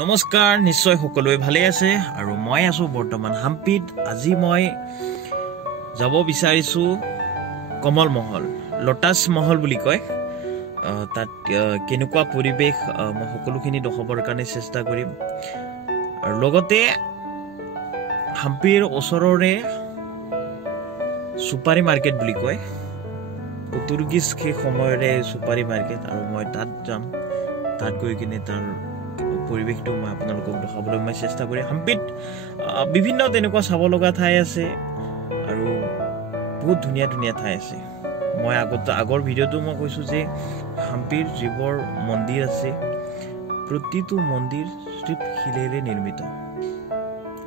নমস্কাৰ নিশ্চয় সকলোৱে ভালে আছে আৰু মই আছো বৰ্তমান হাম্পিত। আজি মই যাব বিচাৰিছো কমল মহল, লোটাছ মহল বুলি কয়। তাত কেনেকুৱা পৰিবেশ মই সকলোখিনি দেখাবৰ কাৰণে চেষ্টা কৰিম। আৰু লগতে হাম্পিৰ ওচৰৰে সুপাৰী মাৰ্কেট বুলি কয়, পৰ্তুগীজ সেই সময়ৰে সুপাৰী মাৰ্কেট, আৰু মই তাত যাম। তাত গৈ কিনে তাৰ পৰিৱেশটো মই আপোনালোকক দেখাবলৈ মই চেষ্টা কৰি। হাম্পিত বিভিন্ন তেনেকুৱা চাব লগা ঠাই আছে আৰু বহুত ধুনীয়া ধুনীয়া ঠাই আছে। মই আগৰ ভিডিঅ'টো মই কৈছো যে হাম্পিৰ যিবোৰ মন্দিৰ আছে প্ৰতিটো মন্দিৰ ষ্ট্ৰিপ শিলেৰে নিৰ্মিত,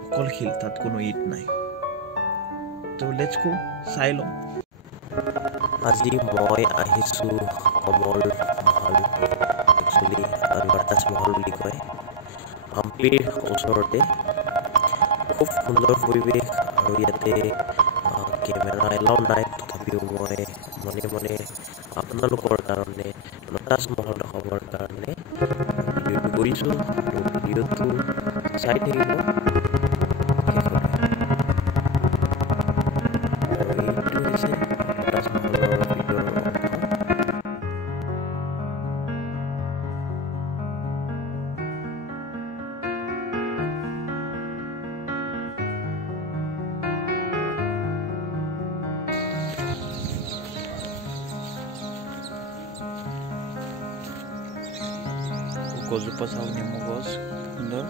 অকল শিল, তাত কোনো ইট নাই। তো লেটছ গো, চাই লওঁ। আজি মই আহিছোঁ কমল মহল, একচুৱেলি লোটাছ মহল বুলি কয়। হাম্পিৰ ওচৰতে খুব সুন্দৰ পৰিৱেশ, আৰু ইয়াতে কেমেৰা এলাউ নাই। তথাপিও মই মনে মনে আপোনালোকৰ কাৰণে লোটাছ মহল দেখাবৰ কাৰণে ভিডিঅ'টো কৰিছোঁ, আৰু ভিডিঅ'টো চাই থাকিব শেষলৈ। আৰু এইটো হৈছে লোটাছ মহলৰ ভিতৰৰ অংশ। গছজোপা চাওক, নেমু গছ সুন্দৰ।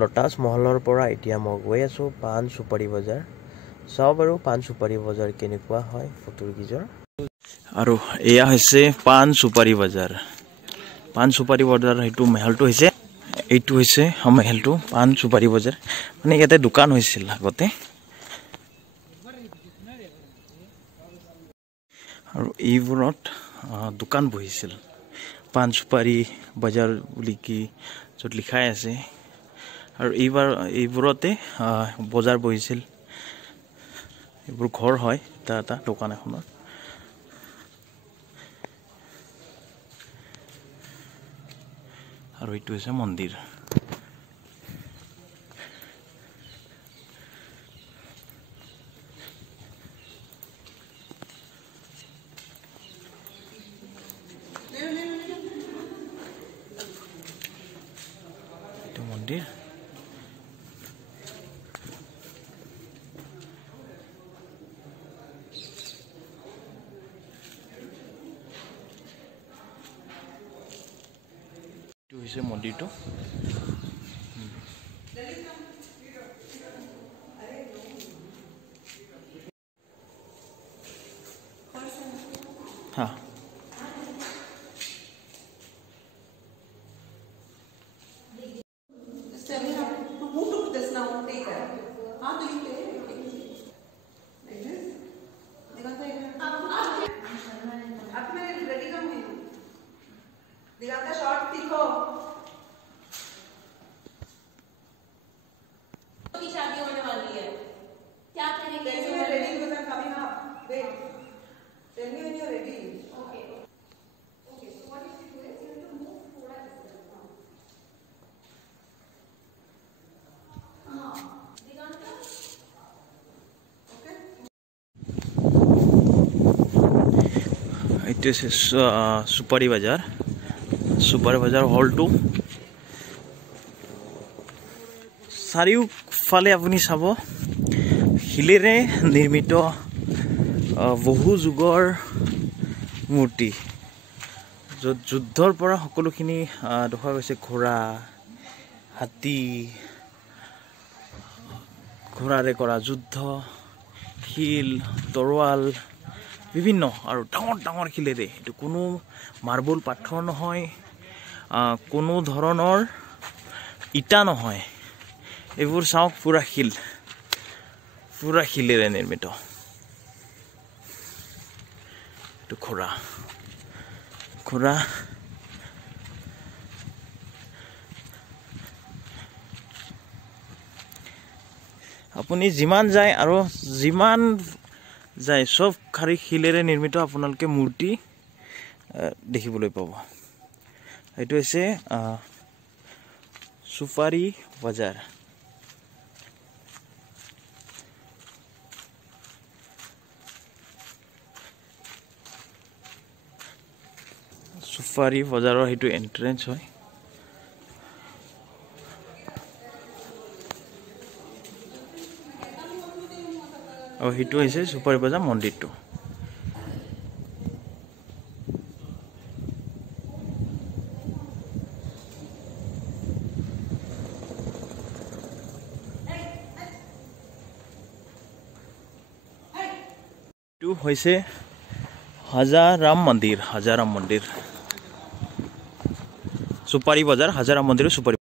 লোটাছ মহলৰ পৰা এতিয়া মই গৈ আছো পাণ সুপাৰী বজাৰ। চাওঁ বাৰু পাণ সুপাৰী বজাৰ কেনেকুৱা হয় পৰ্তুগীজৰ। আৰু এয়া হৈছে পাণ সুপাৰী বজাৰ। পাণ সুপাৰী বজাৰ সেইটো মহলটো হৈছে, এইটো হৈছে মহলটো পাণ সুপাৰী বজাৰ। মানে ইয়াতে দোকান হৈছিল আগতে, আৰু এইবোৰত দোকান বহিছিল। পাণ সুপাৰী বজাৰ বুলি কি য'ত লিখাই আছে। আৰু এইবোৰতে বজাৰ বহিছিল। এইবোৰ ঘৰ হয় এটা এটা দোকান এখনত। আৰু এইটো হৈছে মন্দিৰ। এইটো মন্দিৰ। এইটো হৈছে মন্দিৰটো। হা, दिखाता शॉर्ट सीखो की शादी होने वाली है। क्या करेंगे? रेडी हो जाए कभी। हाँ wait, tell me when you are ready. Okay okay, so what is it do is you have to move थोड़ा हां दिखाता। ओके, এইটো হৈছে সুপাৰী বজাৰ। সুপাৰী বজাৰ হলটো চাৰিওফালে আপুনি চাব শিলেৰে নিৰ্মিত বহু যুগৰ মূৰ্তি য'ত যুদ্ধৰ পৰা সকলোখিনি দেখা গৈছে ঘোঁৰা হাতী ঘোঁৰাৰে কৰা যুদ্ধ শিল তৰোৱাল বিভিন্ন আৰু ডাঙৰ ডাঙৰ শিলেৰে এইটো কোনো মাৰ্বল পাথৰ নহয় কোনো ধৰণৰ ইটা নহয় এইবোৰ চাওক পুৰা শিলেৰে নিৰ্মিত এইটো ঘোঁৰা আপুনি যিমান যায় আৰু যিমান যায় সব খালি শিলেৰে নিৰ্মিত আপোনালোকে মূৰ্তি দেখিবলৈ পাব এইটো হৈছে সুপাৰী বজাৰ সুপাৰী বজাৰৰ সেইটো এন্ট্ৰেন্স হয় আৰু সেইটো হৈছে সুপাৰী বজাৰ মন্দিৰটো এইটো হৈছে হাজাৰাম মন্দিৰ সুপাৰী বজাৰ হাজাৰাম মন্দিৰ সুপাৰী